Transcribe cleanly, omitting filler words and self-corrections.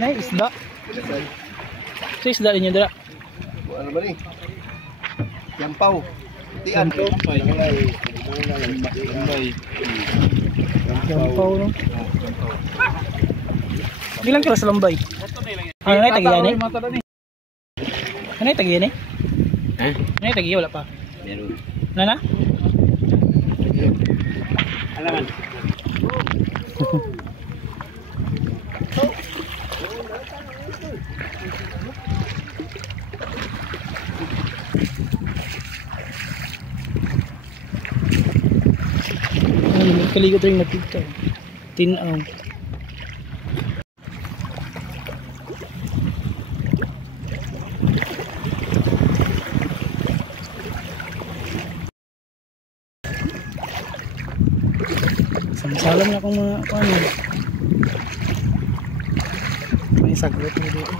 Nay isda. Sa isda ninyo dira. Ano ba ni? Yampaw. Tian. Yampaw no. Bilang kilo sa lambay. Ano nay tagiyan eh? Ano nay tagiyan eh? Ha? Ano nay tagiyan wala pa? Meron. Nana? Alaman. Kaligot rin nakita. Tinaw. Salam na akong mga ano. May sagot na dito.